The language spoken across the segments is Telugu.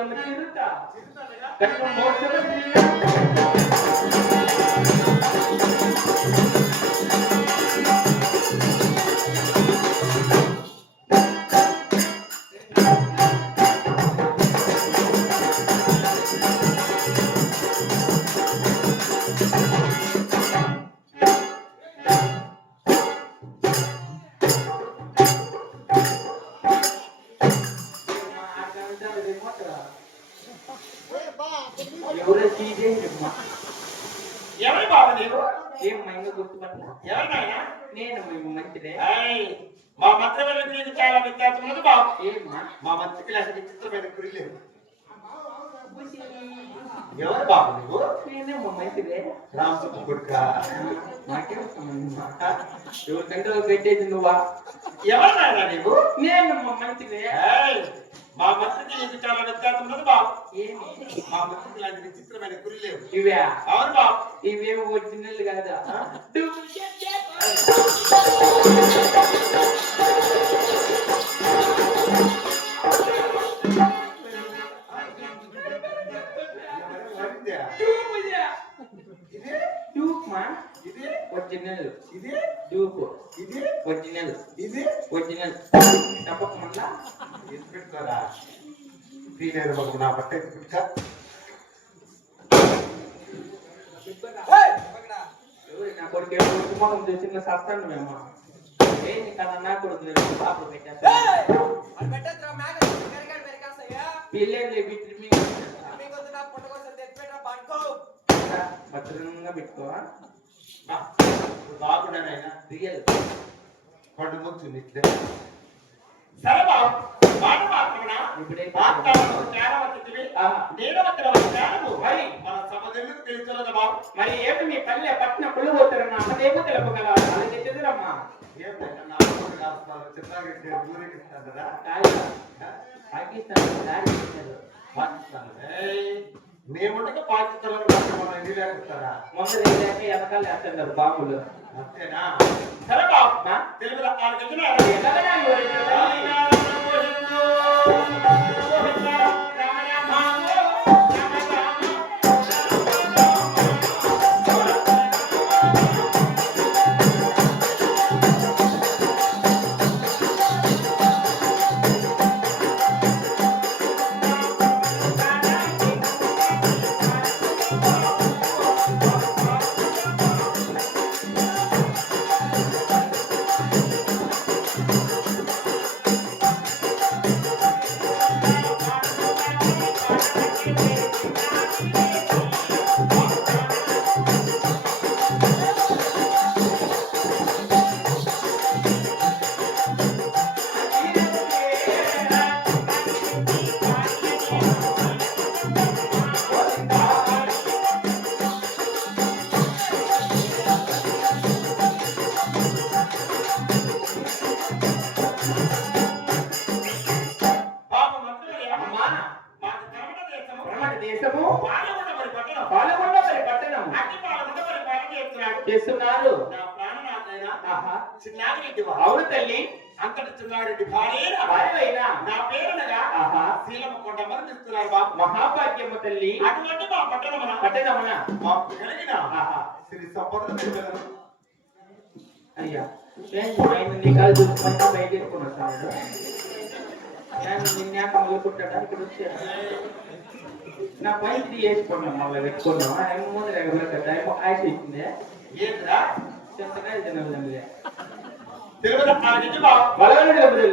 ఏమి తిరుగుతా కట్టు మోసం ఎవరో చీజేమ్మా ఎవరి బాబు నీవు ఏం మైంగా గుర్తుపట్ల ఎవరినైనా నేను మేము మంచిదే మా మంత్రి వాళ్ళకి నీకు చాలా వ్యత్యాసం ఉన్నది బాబు ఏమ్మా మా మంత్రికి లేక విచిత్రమైన గురి లేదు ఎవరు బాబు నువ్వు నేనేమో మంచిదే రామసుబ్బు కొడుక నాకేం సంబంధం ఎవరికంటే పెట్టేది నువ్వా ఎవరినైనా నీవు నేనేమో మంచిదే మా మంత్రికి నీకు చాలా వ్యత్యాసం ఉన్నది బాబు ఏమి మా మంత్రికి లాంటి విచిత్రమైన గురి లేవు ఇవే అవును బాబు ఇవేమో ఒరిజినల్ కాదా ఒరిజినల్ ఇది డూపు ఇది ఒరిజినల్ ఇది ఒరిజినల్ తప్పకుండా పెట్టుకోరా తీలేదు బాబు నా బట్ట నా కొడుకు కుటుంబం చూసిన సస్తాను మేము ఏంటి కదా నా కొడుకు పాపలు పెట్టేస్తా పిల్లలు బిడ్డ భద్రంగా పెట్టుకోవా బాగుండనైనా రియల్ పండు ముచ్చింది ఇట్లే సరే బాబు మాట మాత్రమేనా ఇప్పుడే మాట్లాడడం జ్ఞానం వచ్చింది నేను వచ్చిన జ్ఞానము మరి మన సమాజంలో తెలుసుకోలేదు బాబు మరి ఏమి మీ పల్లె పట్టిన పుల్లు పోతారన్న అమ్మదేమో తెలపగల అది తెచ్చదురమ్మా ఏమైనా నా ఊరు కాస్తారు చిత్రాగట్టి ఊరేగిస్తాను కదా పాకిస్తాన్ దారి చేశారు పాకిస్తాన్ మేముండగా పాకిస్తాన్ మనం ఎన్ని లేకపోతారా ముందు లేక వెనకాల వేస్తున్నారు బాబులు అంతేనా సరే బాబు తెలుగు చేస్తున్నారు అవును తల్లి అంతటి చిన్నారెడ్డి భార్య నా పేరునగా శీలమ కొండ మరణిస్తున్నారు బాబు మహాభాగ్యము తల్లి అటువంటి మా పట్టణమున మాకు కలిగిన శ్రీ సంపదలు అయ్యా ఆయన నీ కాదు మంచి బయట వేసుకుని వస్తాడు నిన్న మొదలుకుంటాడా ఇక్కడ వచ్చాడు నా పైకి వేసుకున్నాం మళ్ళీ పెట్టుకున్నాం ఆయన ముందు లేకపోతే ఏమో ఆశ ఇచ్చింది ఏంద్రా చెంతగా తినదండి తెలుగు బలవంతుడు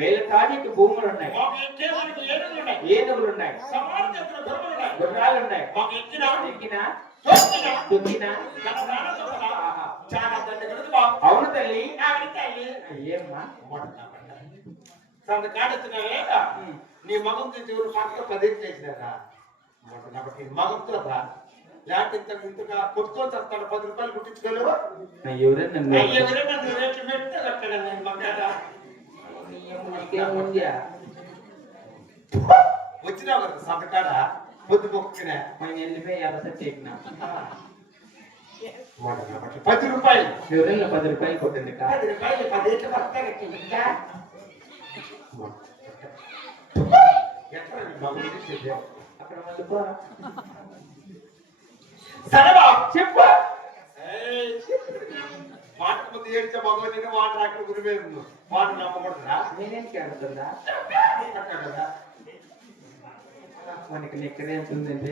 వేల తారీఖు భూములు ఉన్నాయి. మాకు ఎక్కేదానికి ఏనుగులు ఉన్నాయి. ఏనుగులు ఉన్నాయి. సమాన చేతుల గుర్రములు ఉన్నాయి. గుర్రాలు ఉన్నాయి. మాకు ఎక్కినా తొక్కినా చాలా దండగలదు బాబు. అవును తల్లి. తల్లి ఏమ్మా సంత కాడెత్తున్నావే నీ మగం దేవుడు పక్క 10 చేసినారా కాబట్టి మగంతో లేకపోతే ఇంతగా కొట్టుకొని వస్తాడు 10 రూపాయలు కుట్టించుకోలేవు. ఎవరైనా రేట్లు పెడితే కట్టాడు నేను మగ్గ వచ్చినావు కదా సంతకాడ పొద్దు మొక్కినా వెళ్ళిపోయి ఎర్రసెట్ ఎక్కినా 10 రూపాయలు. ఎవరైనా 10 రూపాయలు కొట్టండి. 10 రూపాయలు 10 ఏళ్ళు వస్తాయి ఎక్కడ మగ అక్కడ మళ్ళీ సరేవా చెప్పు. మాట ముందు ఏడ్చే మగవాడిని వాడు అక్కడ గురిపోయి వాడు నమ్మకూడదా? నేనేంటి అడుగుతుందా మనకి నెక్కడే ఉంటుందంటే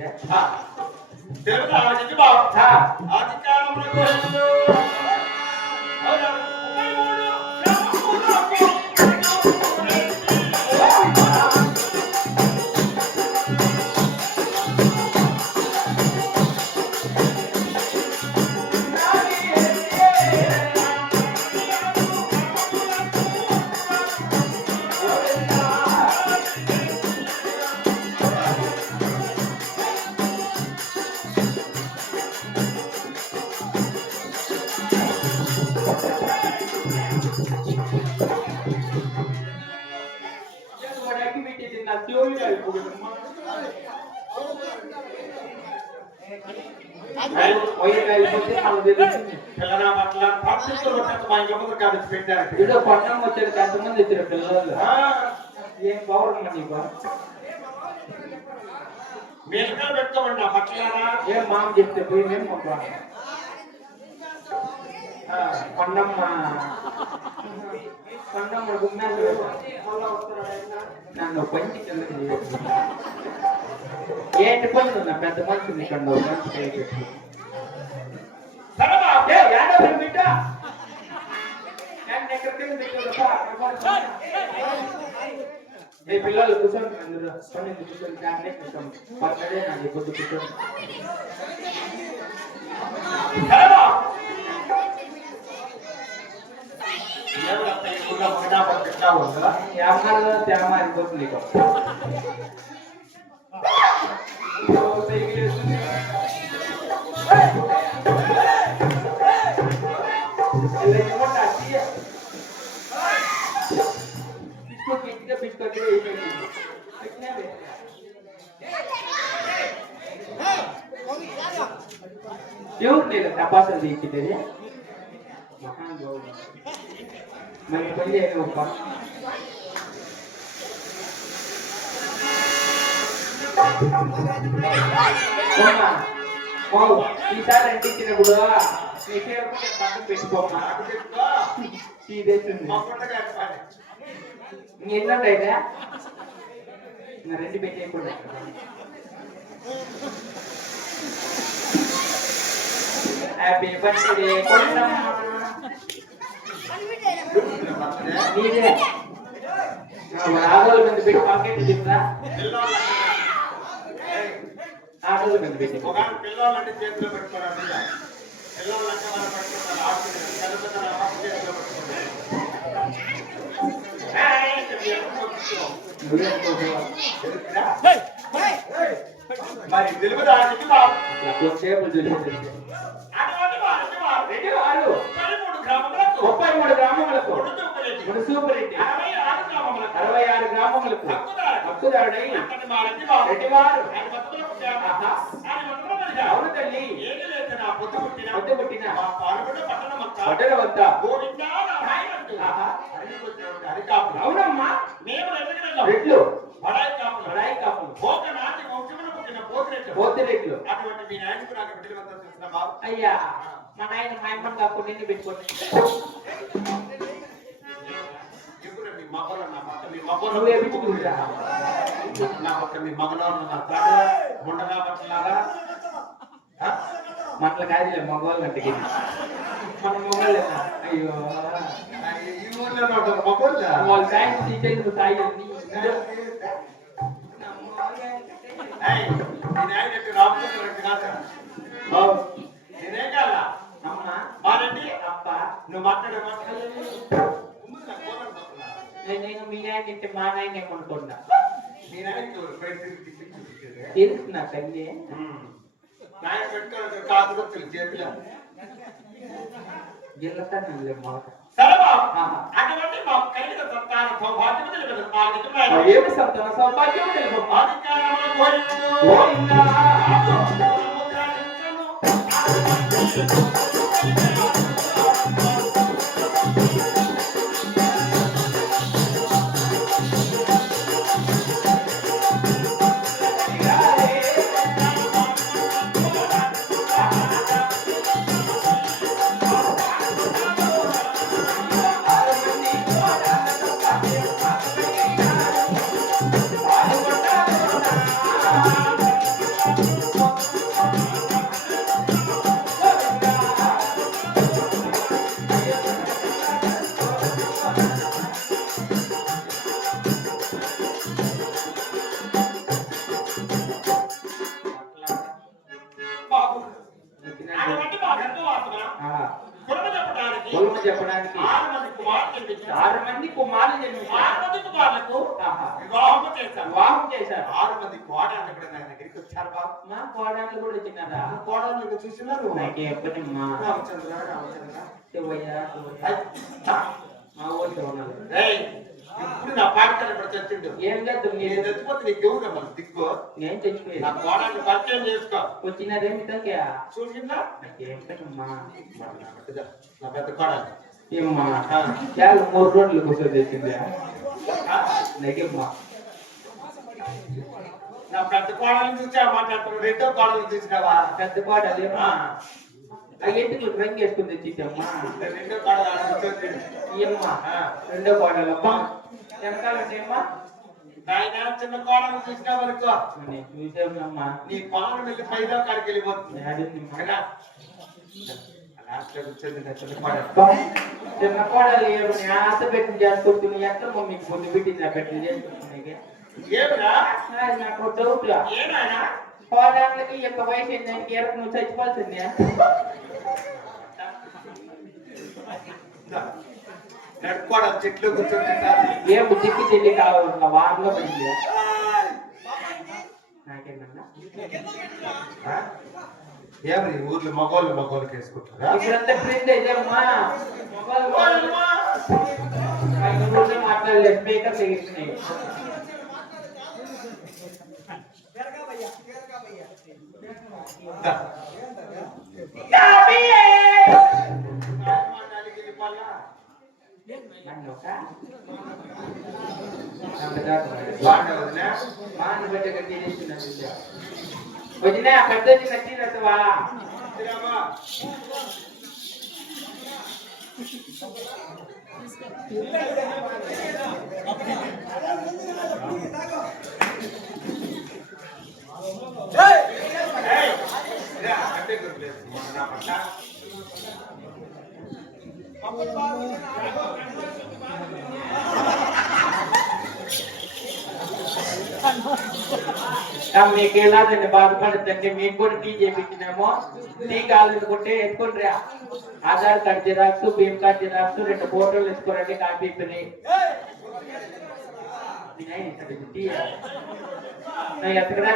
ఏదో పట్టణం వచ్చాడు ఎంతమంది వచ్చారు పిల్లలు. ఏం పౌరం నీకు పెట్టుకోమండి నా పట్ల ఏం మామ చెప్తే పోయి మేము పండమ్మ నన్ను పంచి ఏంటి పనులు నా పెద్ద మనిషిని ఇక్కడ మంచి కై పెట్టి బిడ్డ పిల్లలు కూర్చోండి అందరూ కూర్చొని దాన్నే కూర్చోండి పక్కనే నాకు పొద్దు కూర్చోండి. మారిపోతుంది ఎవరు నేను తపాసలు తీర్చింది మరి పని గొప్ప ఈసారి అంటించినప్పుడు నీ పేరు పక్కన పెట్టుకోమ్మా. ఎన్నుంటాయినా రెండు పెట్టేయకూడదు. హ్యాపీ బర్త్డే నీదే ఆటోల మీద పెట్టి పాకెట్ తిందా ఆటోల మీద పెట్టి పిల్లలంటే చేతిలో పెట్టుకోవాలి. పిల్లలంటే మనం మరి తెలుగుదానికి కొద్దిసేపు చూసి 33 గ్రామములకు మున్సిపాలిటీ 66 గ్రామములకు హక్కుదారుడై రెడ్డివారు. అవును తల్లి పొద్దు పుట్టిన పట్టణ వద్ద అవునమ్మా రెడ్లు బడాయి కాపులు పోతిరెడ్లు. అయ్యా మా నాయన మా అమ్మని కాకుండా ఎన్ని పెట్టుకోండి. నువ్వే పెట్టుకుంటా మట్ల కాదులే మగవాళ్ళు అంటే మన మొగోళ్ళేనా? అయ్యో ఊళ్ళో ఉంటారు మగోళ్ళ వాళ్ళ సాయం తీసేందుకు సాయి అన్ని నేను ఆయన రామచంద్ర కాదు నేనేం కాదా అమ్మ మారండి అప్ప నువ్వు మాట్లాడే నేను మీ నాయన తింటే మా నాయన ఏమనుకున్నా మీ నాయనకి బయట తిరిగి తెలుసు నాకు అన్నీ నాయన పెట్టుకోవడం కాదు గుర్తులు చేతిలో గిల్లతాను మాట సరే బాబు అటువంటి మాకు కలిగిన సంతాన సౌభాగ్యం తెలియదు మాకు ఏమి సంతాన సౌభాగ్యం తెలియదు చెప్పడానికి 6 మంది కుమారులు జన్మించారు వివాహం చేశారు 6 మంది కోడళ్ళు కూడా నా దగ్గరికి వచ్చారు బాబు మా కోడళ్ళు కూడా వచ్చినారా కోడళ్ళు చూసినారు నాకే ఎప్పటిమ్మా రామచంద్ర రామచంద్ర శివయ్య మా ఊరికి ఉన్నారు ఇప్పుడు నా పాటలు కూడా చచ్చిండు ఏం లేదు నేను చచ్చిపోతే నీకు ఎవరు మళ్ళీ దిక్కు నేను చచ్చిపోయాను నా కోడళ్ళు పరిచయం చేసుకో వచ్చినారేమి తగ్గా చూసిందా నాకేం పనమ్మా నా పెద్ద కోడలు ఏమ్మా చాలా 3 రోజులు కూర్చొని తెచ్చింది నాకేమ్మా నా పెద్ద కోడలు చూసా మాట్లాడుతున్నాడు రెండో కోడలు చూసినావా పెద్ద కోడలు ఏమ్మా ఆ ఎందుకు రంగు వేసుకుని తెచ్చిద్దమ్మా రెండో కోడలు ఏమ్మా రెండో కోడలు అమ్మా వెనకాలంటేమ్మా నాయన చిన్న కోడలు చూసినావు అనుకో చూసామమ్మా నీ పాలు వెళ్ళి పైదా కాడికి వెళ్ళిపోతుంది చిన్న కోడలు ఆశ పెట్టి చేసుకుంటున్నా ఎట్లా మమ్మీకి పొద్దు పెట్టింది పెట్టి చేసుకుంటున్నాయి ఏమిరా నాకు డౌట్ ఏనాయనా కోడళ్ళకి ఎంత వయసు ఏంటంటే ఎరకు నువ్వు చచ్చిపోవాల్సిందే నడుకోవడం చెట్లు కూర్చొని ఏ బుద్ధికి చెల్లి కావాలి వారంలో పడింది నాకేమన్నా ఏమని ఊర్లో మగోళ్ళకి వేసుకుంటారా ఇప్పుడంతా ట్రెండ్ అయితేమ్మా మాట్లాడలేదు స్పీకర్ తెగిస్తున్నాయి వదినా పెద్ద నచ్చినట్టువా మీకు ఎలాగండి బాధపడుతుంటే మీకు కూడా టీ చేపించినామో టీ కావాలనుకుంటే ఎత్తుకుంటే ఆధార్ కార్డ్ జిరాక్స్ భీమ్ కార్డ్ జిరాక్స్ 2 ఫోటోలు ఎత్తుకోరండి కాపీ టీ ఎత్తకడా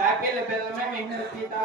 కాపీల పిల్లమే మేము సీతా